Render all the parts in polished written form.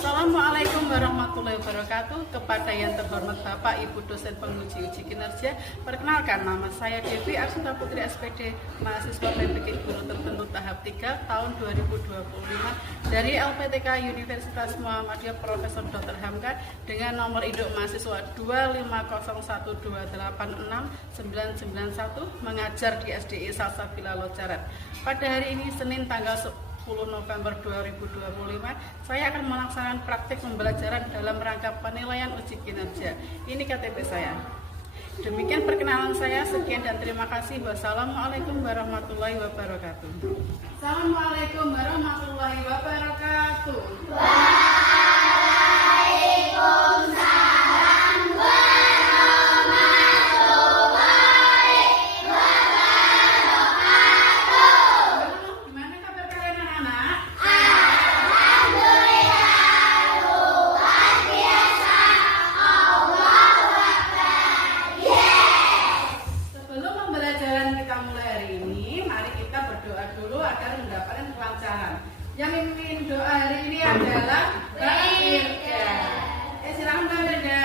Assalamualaikum warahmatullahi wabarakatuh. Kepada yang terhormat Bapak Ibu dosen penguji uji kinerja, perkenalkan nama saya Devi Arsunta Putri SPD, mahasiswa PPK Guru Tertentu tahap 3 tahun 2025 dari LPTK Universitas Muhammadiyah Profesor Dr. Hamka dengan nomor induk mahasiswa 250186991 mengajar di SDI Salsabila Lojaran. Pada hari ini Senin tanggal 10 November 2025, saya akan melaksanakan praktik pembelajaran dalam rangka penilaian uji kinerja. Ini KTP saya. Demikian perkenalan saya, sekian dan terima kasih. Wassalamualaikum warahmatullahi wabarakatuh. Assalamualaikum warahmatullahi wabarakatuh. Waalaikumsalam warahmatullahi wabarakatuh. Gimana kabar kalian anak-anak? Alhamdulillah, luar biasa. Allahu Akbar. Yes. Sebelum pembelajaran kita mulai hari ini, mari kita berdoa dulu agar mendapatkan kelancaran. Yang memimpin doa hari ini adalah Mbak Firda. Silakan Mbak Firda.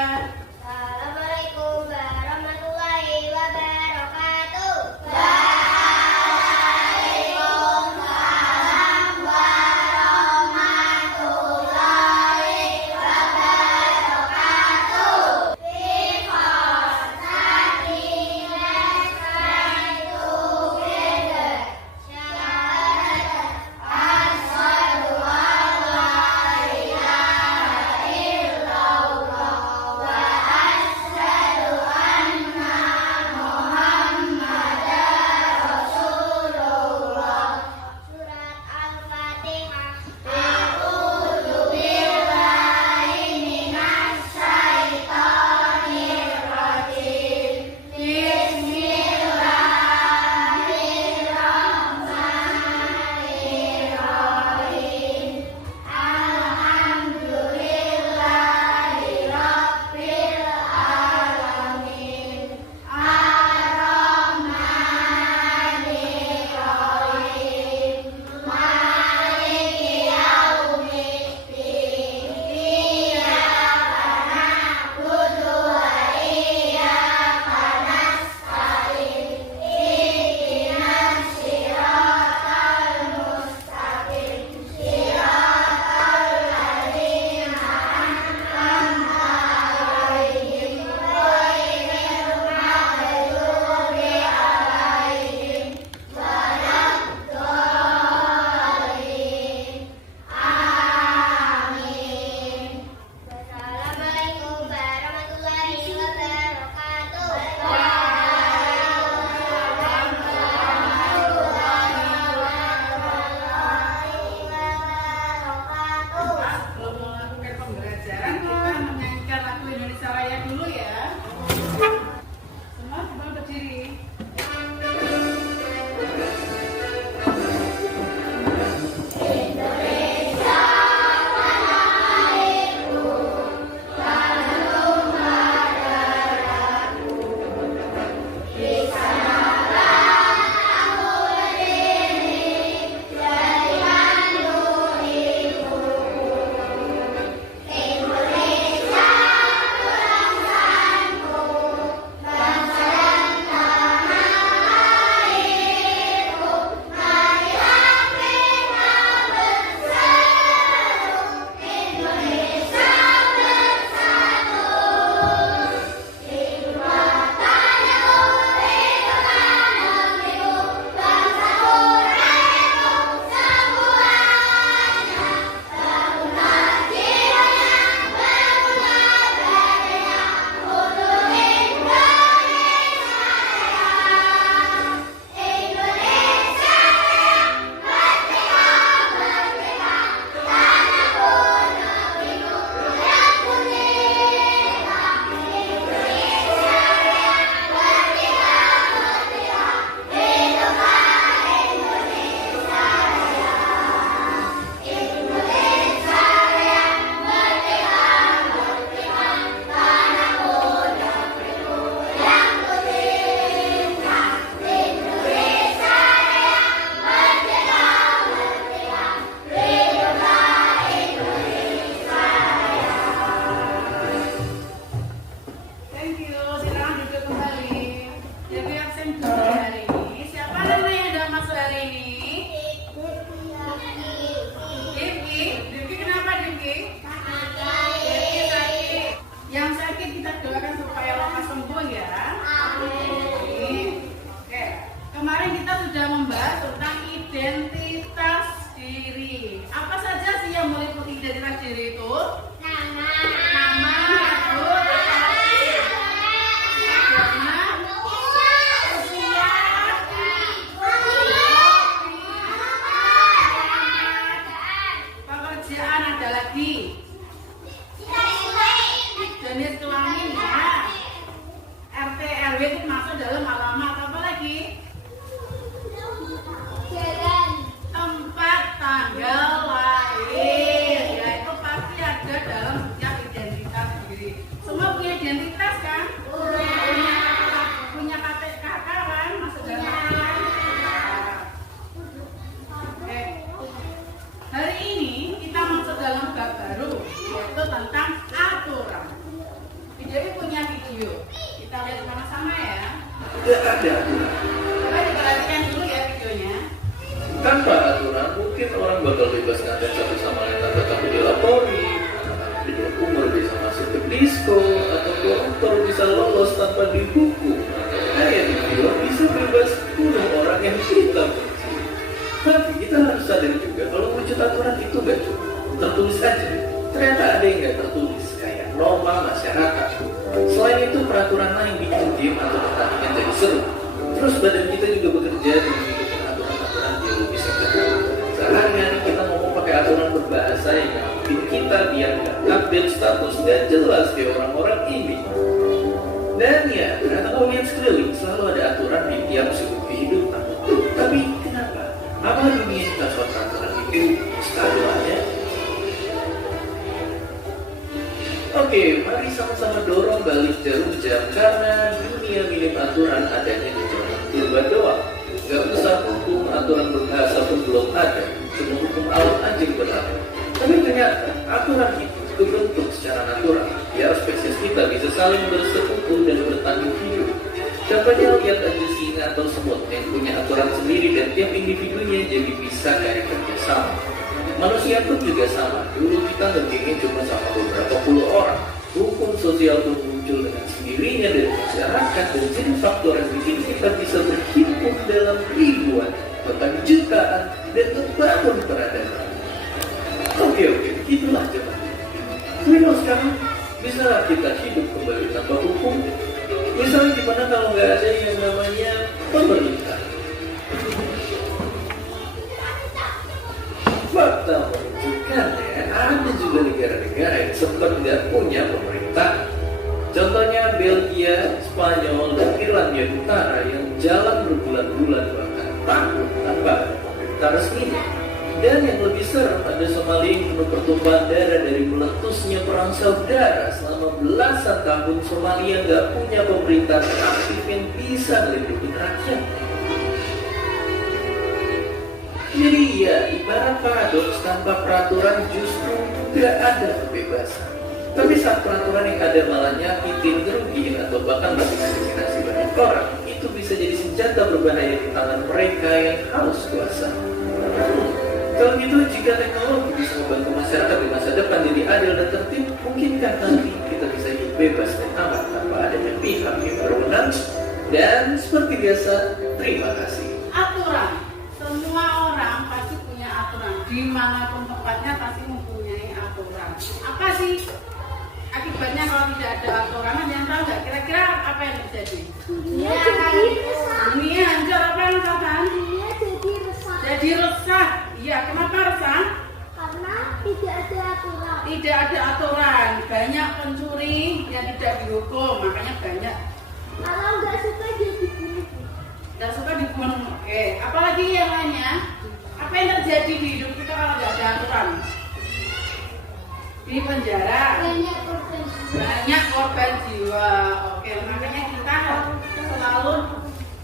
Assalamualaikum warahmatullahi wabarakatuh. Waalaikumsalam warahmatullahi wabarakatuh. Because happiness try together. Syahadat asyhadu an la ilaha identitas diri itu Nama. nama, atribut, agama, usia, pekerjaan, ada lagi jenis kelamin ya, RT RW itu masuk dalam alamat, apa lagi? Tempat tanggal lahir, ya itu pasti ada dalam setiap identitas diri. Semua punya identitas kan? Punya KTK kan? Masuk dalam KTK. Oke. Hari ini kita masuk dalam bab baru, yaitu tentang aturan. Jadi punya video, kita lihat sama-sama ya. Tidak ada aturan. Coba diperhatikan dulu ya videonya. Tanpa aturan, mungkin orang bakal bebas ngatain satu sama lain tanpa takut dilapori. Anak-anak di bawah umur bisa masuk ke disco, atau koruptor bisa lolos tanpa dihukum. Atau kayak di film bisa bebas bunuh orang yang kita benci. Tapi kita harus sadar juga kalau wujud aturan itu gak cuma tertulis aja. Ternyata ada yang gak tertulis, kayak norma masyarakat. Selain itu, peraturan lain bikin game atau pertandingan jadi seru. Terus badan kita juga bekerja dengan bikin aturan-aturan biologis yang kedua. Sehari-hari kita ngomong pakai aturan berbahasa yang bikin kita biar nggak update status dan jelas di orang-orang ini. Dan ya, ternyata kalau lihat sekeliling selalu ada aturan di tiap sudut kehidupan. Tapi kenapa? Apa dunia kita soal peraturan itu stabilnya? Oke, mari sama-sama dorong balik jarum jam karena dunia minim aturan adanya di zaman purba doang. Gak usah hukum aturan berbahasa pun belum ada, cuma hukum alam aja yang berlaku. Tapi ternyata aturan itu kebentuk secara natural, biar spesies kita bisa saling bersekutu dan bertahan hidup. Contohnya lihat aja singa atau semut yang punya aturan sendiri dan tiap individunya jadi bisa kayak kerjasama. Manusia pun juga sama. Dulu kita ngerjain cuma sama beberapa puluh orang. Hukum sosial pun muncul dengan sendirinya dari masyarakat dan jadi faktor yang bikin kita bisa berhimpun dalam ribuan, bahkan jutaan dan membangun peradaban. Oke, itulah jawabannya. Tapi kalau sekarang bisa kita hidup kembali tanpa hukum? Misalnya gimana kalau nggak ada yang namanya pemerintah? Fakta menunjukkannya ada juga negara-negara yang sempat nggak punya pemerintah. Contohnya Belgia, Spanyol, dan Irlandia Utara yang jalan berbulan-bulan bahkan tahun tanpa ada pemerintah resminya. Dan yang lebih serem ada Somalia yang penuh pertumpahan darah dari meletusnya perang saudara. Selama belasan tahun Somalia nggak punya pemerintah aktif yang bisa melindungi rakyat. Jadi ya, ibarat paradoks tanpa peraturan justru tidak ada kebebasan. Tapi saat peraturan yang ada malah nyakitin, ngerugiin, atau bahkan mendiskriminasi banyak orang, itu bisa jadi senjata berbahaya di tangan mereka yang haus kuasa. Kalau gitu, jika teknologi bisa membantu masyarakat di masa depan jadi adil dan tertib, mungkinkah nanti kita bisa hidup bebas dan aman tanpa adanya pihak yang berwenang? Dan seperti biasa, terima kasih. Aturan. Semua orang pasti punya aturan. Dimanapun tempatnya pasti mempunyai aturan. Apa sih akibatnya kalau tidak ada aturan? Ada yang tahu nggak? Kira-kira apa yang terjadi? Dunia jadi resah. Dunia hancur, apa yang rasakan? Dunia jadi resah. Jadi resah. Iya, kenapa resah? Karena tidak ada aturan. Tidak ada aturan. Banyak pencuri yang tidak dihukum, makanya banyak. Kalau nggak suka dia dibunuh. Nggak suka dibunuh. Oke, apalagi yang lainnya? Apa yang terjadi di hidup kita kalau nggak ada aturan? Di penjara. Banyak korban. Banyak korban jiwa. Oke, makanya kita selalu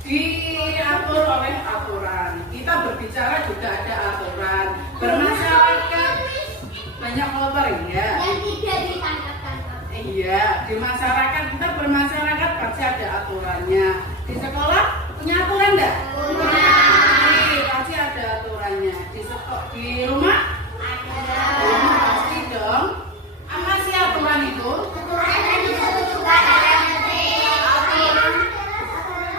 diatur oleh aturan. Kita berbicara juga ada aturan. Bermasyarakat banyak kotor ya. Dan tidak ditangkap-tangkap. Iya, di masyarakat kita bermasyarakat pasti ada aturannya. Di sekolah punya aturan enggak? Punya. Pasti ada aturannya. Di rumah? Ada. Pasti dong. Apa sih aturan itu? Aturan itu juga ada menteri. Aturan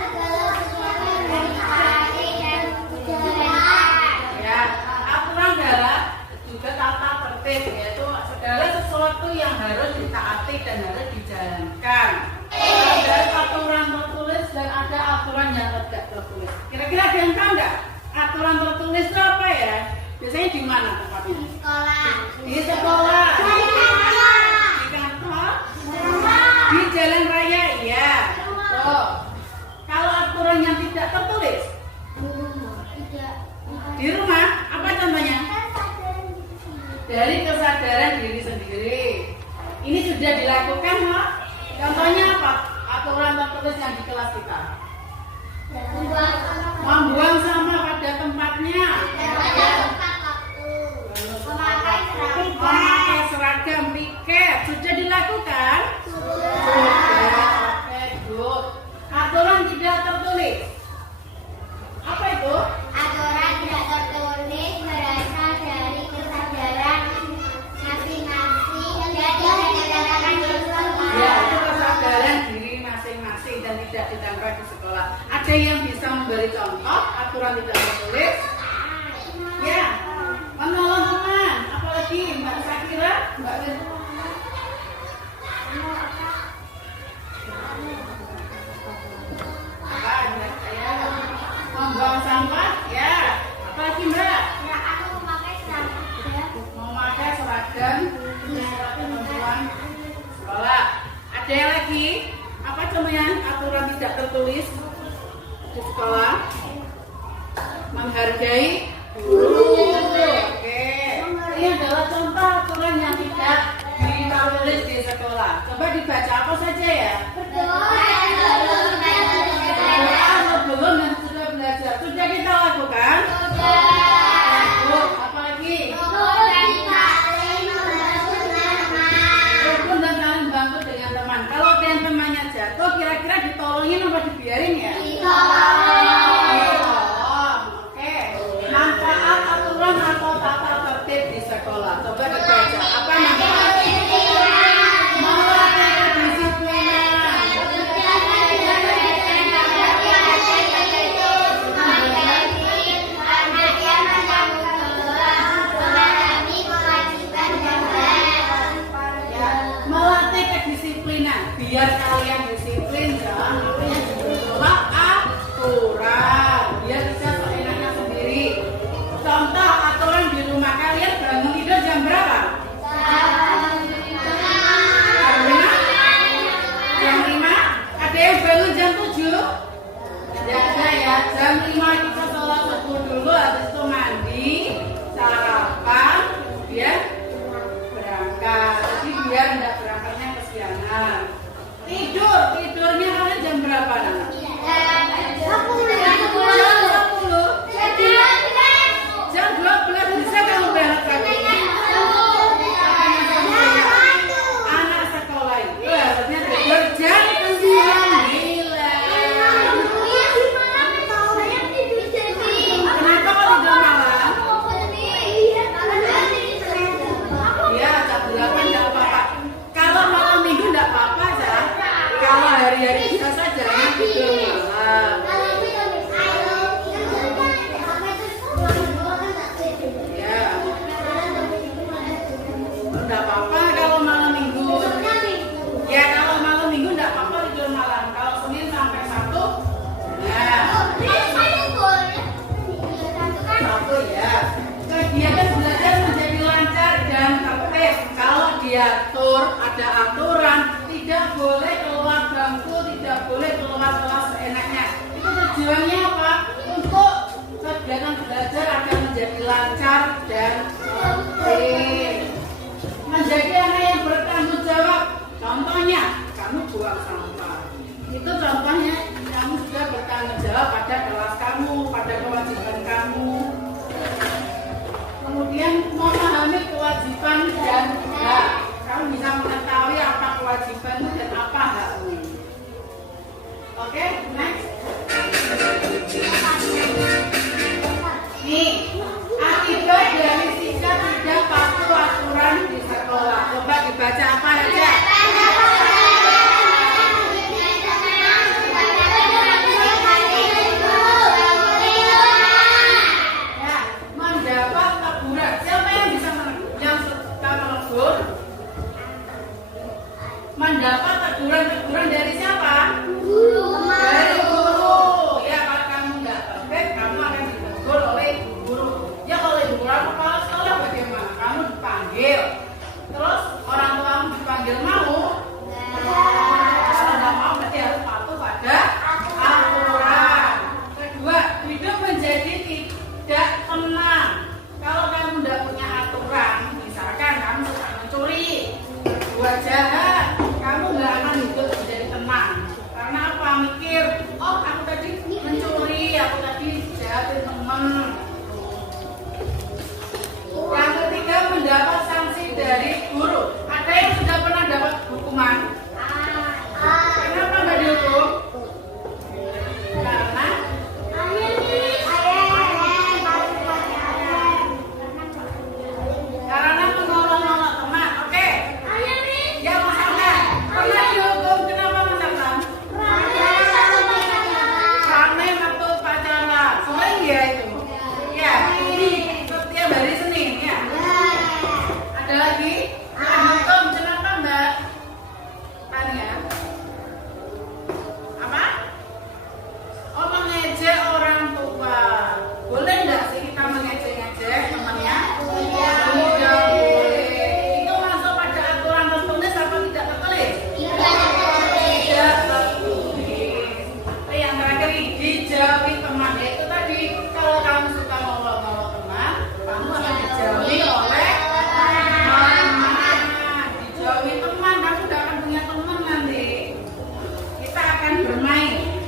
adalah sesuatu yang ditaati dan dijalankan. Ya, aturan adalah juga tata tertib, yaitu adalah sesuatu yang harus ditaati dan harus dijalankan. Ada aturan tertulis dan ada aturan yang tidak tertulis. Kira-kira ada yang tahu nggak? Aturan tertulis itu apa ya? Biasanya di mana tempatnya? Sekolah. Di sekolah. Di kantor. Di kantor. Rumah. Di jalan raya, iya. Tuh. Kalau aturan yang tidak tertulis Tidak. di rumah, apa contohnya? Dari kesadaran diri sendiri. Ini sudah dilakukan, Mak. Contohnya apa? Aturan tertulis yang di kelas kita. Membuang sampah pada tempatnya. Memakai seragam piket. Sudah dilakukan? Sudah. Oke, good. Aturan tidak tertulis. Apa itu? Aturan tidak tertulis berasal dari kesadaran masing-masing dan tidak diterapkan di sekolah. Ya, itu kesadaran diri masing-masing dan tidak diterapkan di sekolah. Ada yang bisa memberi contoh aturan tidak tertulis? Ya, menolong teman. Apalagi Mbak Sakira, Mbak Win. Apa? Ya, membuang sampah. Ya, apalagi Mbak? Nah, aku memakai seragam. Memakai seragam membuang sekolah. Ada yang lagi? Apa contohnya aturan tidak tertulis di sekolah? Menghargai guru. Oke. Ini adalah contoh aturan yang tidak ditulis di sekolah. Coba dibaca apa saja ya? Berdoa sebelum dan sudah belajar. Sudah kita lakukan? Sudah. Apa lagi? Rukun dan saling bantu dengan teman. Kalau dan temannya jatuh, kira-kira ditolongin apa dibiarin ya? Ditolong. Oke. Manfaat aturan atau tata tertib di sekolah. Coba dibaca. Apa manfaat? Melatih kedisiplinan. Ya, melatih kedisiplinan. Biar kalian disiplin ya. Makanya dibuatlah aturan. Biar bisa seenaknya sendiri. Contoh aturan di rumah kalian bangun tidur jam berapa? Jam 5? Jam 5? Ada yang bangun jam 7? Tidak ada ya. Jam 5 kita sholat subuh dulu, habis itu mandi, sarapan, kemudian berangkat. Jadi biar tidak berangkatnya kesiangan. Tidurnya kalian jam berapa? Jam 12 bisa kamu berangkat pagi? Anak sekolah itu harusnya tidur jam 9. Kenapa kok tidur malam? Ya, jam 8 tidak apa-apa. Kalau malam minggu tidak apa-apa ya. Kalau hari-hari biasa jangan tidur malam. Ya, tidak apa-apa kalau malam minggu. Ya, kalau malam minggu tidak apa-apa tidur malam. Kalau Senin sampai Sabtu, nah, Sabtu ya. Kegiatan belajar menjadi lancar dan tertib. Kalau diatur, ada aturan, tidak boleh keluar bangku, tidak boleh keluar kelas seenaknya. Itu tujuannya apa? Untuk kegiatan belajar agar menjadi lancar dan tertib. Menjadi anak yang bertanggung jawab. Contohnya, kamu buang sampah. Itu contohnya kamu sudah bertanggung jawab pada kelas kamu, pada kewajiban kamu. Kemudian memahami kewajiban dan hak. Kamu bisa mengetahui apa kewajiban dan apa hakmu. Oke, next. Nih, akibat dari sifat Gur? Mendapat teguran dari siapa? Dari guru. Ya, kalau kamu nggak perfect, kamu akan ditegur oleh guru. Ya, kalau ibu guru kepala sekolah bagaimana? Kamu dipanggil. Terus orang tuamu dipanggil mau? Kalau nggak mau berarti harus patuh pada aturan. Kedua, hidup menjadi tidak tenang. Kalau kamu tidak punya aturan, misalkan kamu suka mencuri, buat jahat, kamu nggak akan hidup menjadi tenang. Karena apa? Mikir, oh aku tadi mencuri, aku tadi jahatin teman. Yang ketiga, mendapat sanksi dari guru. Ada yang sudah pernah dapat hukuman? Kenapa nggak dihukum? Karena menolong teman. Oke. Ya Mas Hamdan, pernah dihukum kenapa Mas Hamdan? Karena waktu pacaran. Sering ya itu. Ya, ini setiap hari Senin ya. Ada lagi? Dihukum kenapa Mbak Tania? Apa? Oh, mengejek orang tua. Boleh nggak sih kita mengejek-ngejek temannya? Tidak boleh. Itu masuk pada aturan tertulis apa tidak tertulis? Tidak tertulis. Yang terakhir ini dijauhi teman. Itu tadi kalau kamu suka ngolok-ngolok teman, kamu akan dijauhi oleh teman. Dijauhi teman, kamu tidak akan punya teman nanti. Kita akan bermain.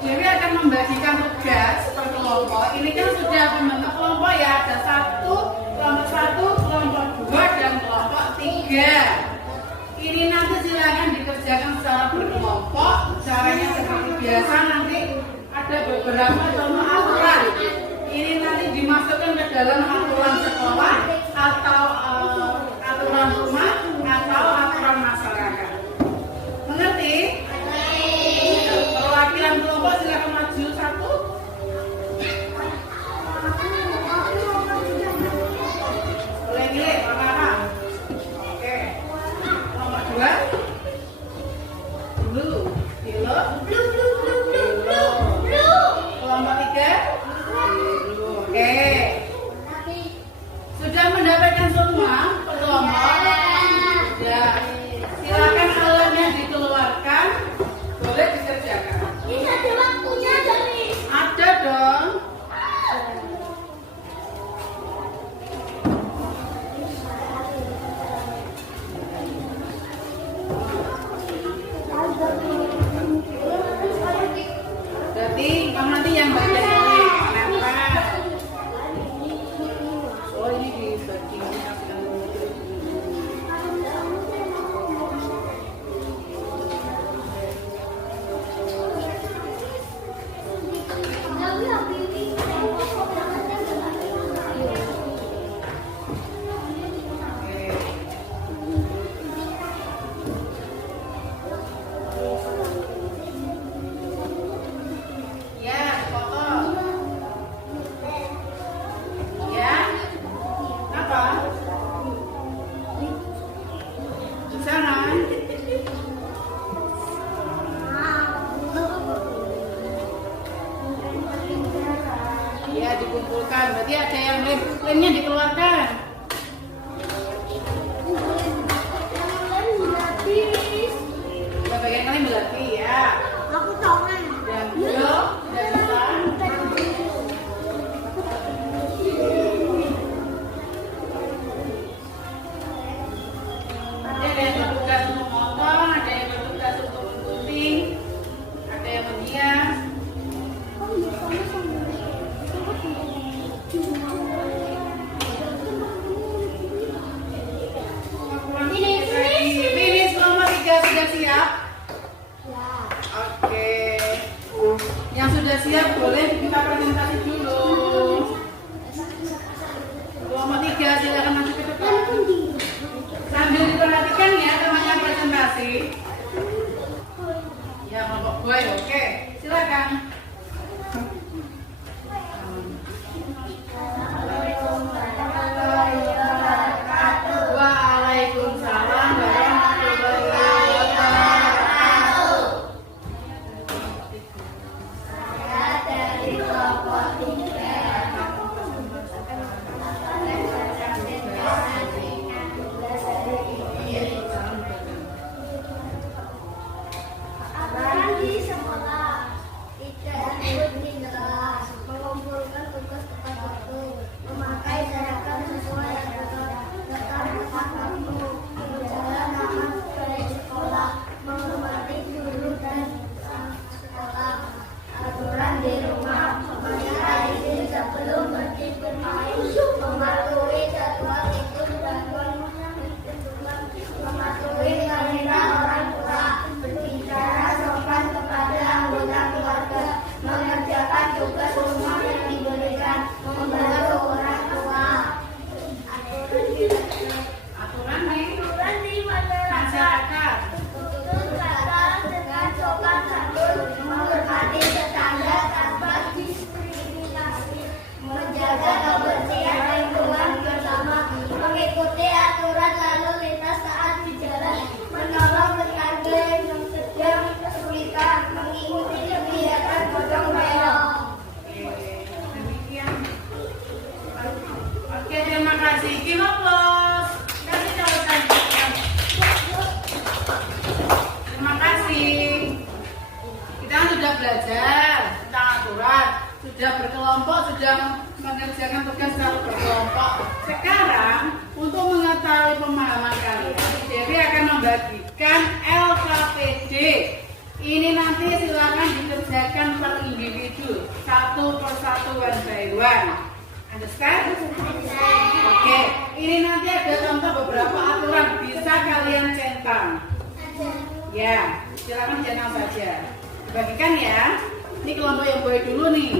Dewi akan membagikan tugas per kelompok. Ini kan sudah membentuk kelompok ya. Ada kelompok 2, dan kelompok 3. Ini nanti silakan dikerjakan secara berkelompok. Caranya seperti biasa, nanti ada beberapa contoh aturan. Ini nanti dimasukkan ke dalam aturan sekolah atau aturan rumah atau aturan masyarakat. Mengerti? Perwakilan kelompok silakan maju satu. Boleh pilih warna apa? Oke. Nomor 2. Blue. Yellow. Kelompok 3. Blue. Oke. Sudah mendapatkan semua kelompok? Ya. Silakan alatnya dikeluarkan. Boleh dikerjakan. Ini ada waktunya dari. Ada dong. Berarti kamu nanti yang bagian ini. Kenapa? Oh, ini dibagi. Ya, foto. Ya. Apa? Di sana. Ya, dikumpulkan. Berarti ada yang lainnya dikeluarkan. Ya, bagian kalian berarti ya. Aku tahu kan. Dan belum, dan sekarang. Ada yang bertugas untuk motong, ada yang bertugas untuk menggunting, ada yang menghias. Finish kelompok 3 sudah siap? Oke. Yang sudah siap boleh kita presentasi dulu. Kelompok 3 silakan maju ke depan. Sambil diperhatikan ya temannya presentasi. Ya kelompok gue, oke. Silakan. Waalaikumsalam. sudah mengerjakan tugas secara berkelompok. Sekarang untuk mengetahui pemahaman kalian, Dewi akan membagikan LKPD. Ini nanti silakan dikerjakan per individu, satu persatu, one by one. Understand? Oke, ini nanti ada contoh beberapa aturan, bisa kalian centang. Ya, silakan centang saja. Bagikan ya. Ini kelompok yang boleh dulu nih.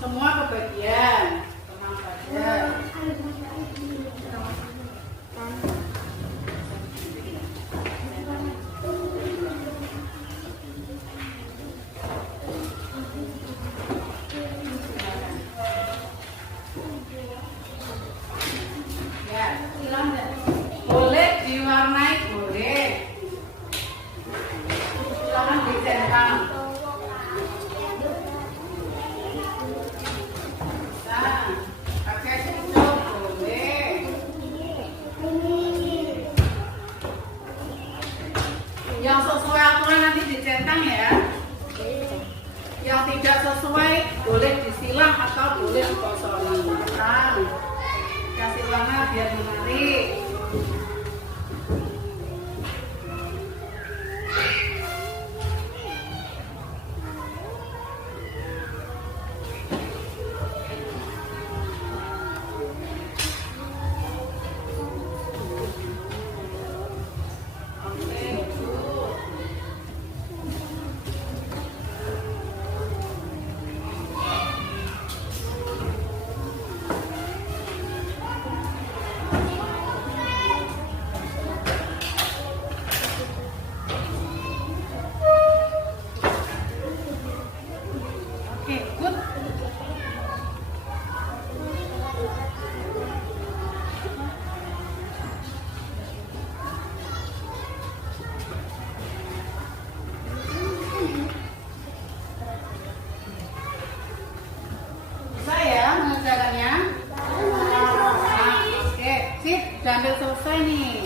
Semua kebagian. Tenang saja. Ya, silakan. Boleh diwarnai, boleh. Silakan dicentang. Nah, pakai cucuk, boleh. Yang sesuai aturan nanti dicentang ya. Yang tidak sesuai boleh disilang atau boleh dikosongi. Nah, kasih warna biar menarik. Oke, good. Bisa ya mengerjakannya? Oke, sip. Udah hampir selesai nih.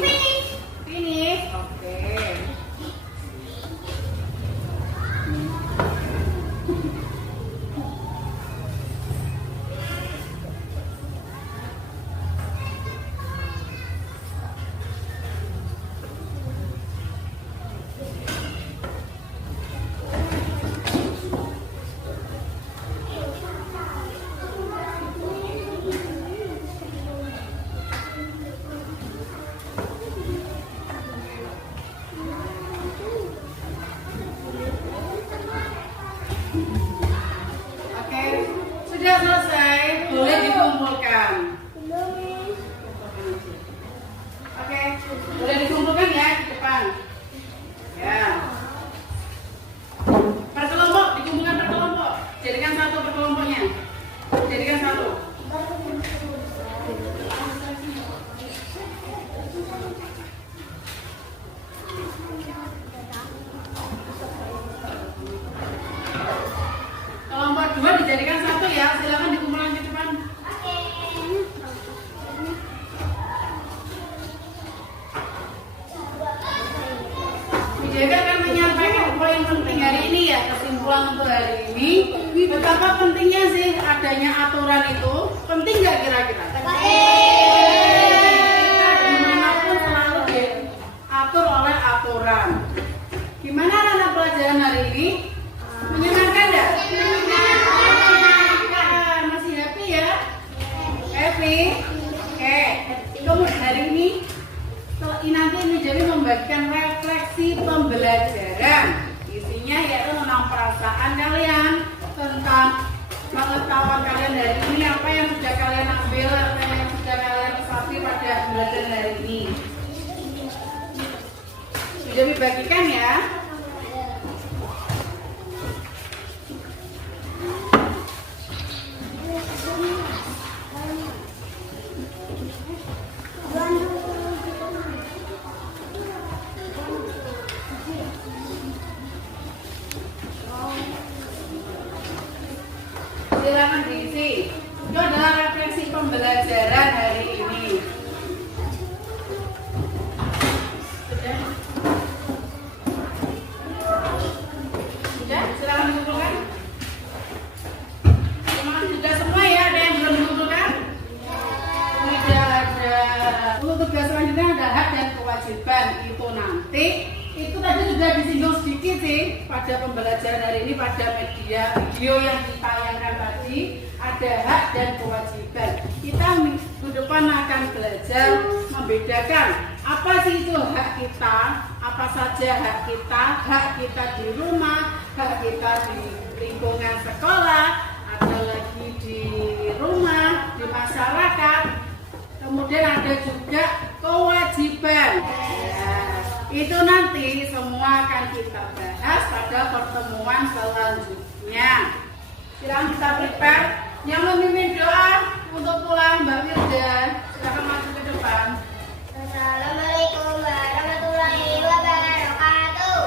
Finish. Oke. Oke, sudah selesai. Boleh dikumpulkan. Oke, boleh dikumpulkan ya di depan. Ya. Per kelompok, dikumpulkan per kelompok. Jadikan satu per kelompoknya. Jadikan satu. Kelompok dua dijadikan satu ya. Silakan dikumpulkan di depan. Dewi akan menyampaikan poin penting hari ini ya, kesimpulan untuk hari ini. Betapa pentingnya sih adanya aturan itu. Penting nggak kira-kira? Dimanapun selalu diatur oleh aturan. Gimana anak pelajaran hari ini? Menyenangkan nggak? Masih happy ya? Happy? Oke. Kemudian hari ini nanti ini jadi membagikan refleksi pembelajaran. Isinya yaitu tentang perasaan kalian, tentang pengetahuan kalian dari ini, apa yang sudah kalian ambil, apa yang sudah kalian resapi pada belajar hari ini. Sudah dibagikan ya. Silakan diisi. Itu adalah refleksi pembelajaran hari ini. Sudah? sudah disinggung sedikit sih pada pembelajaran hari ini pada media video yang ditayangkan tadi, ada hak dan kewajiban. Kita minggu depan akan belajar membedakan apa sih itu hak kita, apa saja hak kita di rumah, hak kita di lingkungan sekolah, ada lagi di rumah, di masyarakat. Kemudian ada juga kewajiban. Itu nanti semua akan kita bahas pada pertemuan selanjutnya. Silakan kita prepare. Yang memimpin doa untuk pulang Mbak Wirda, silakan maju ke depan. Assalamualaikum warahmatullahi wabarakatuh.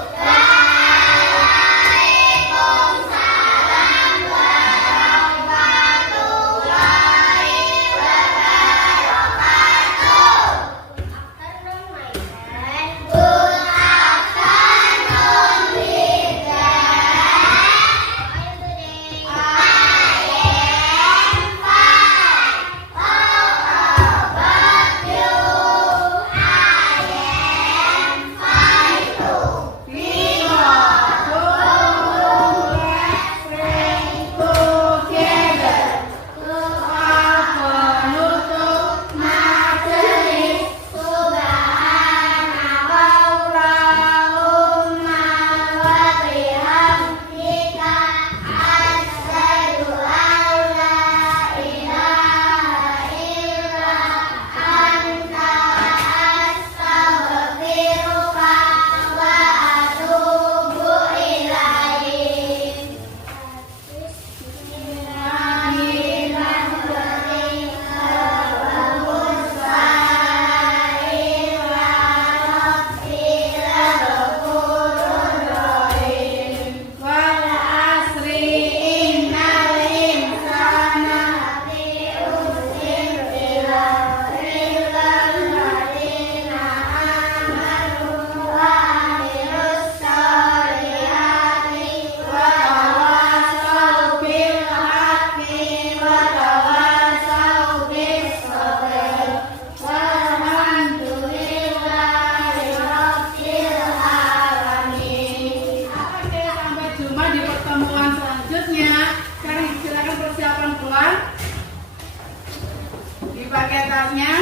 Dipakai tasnya.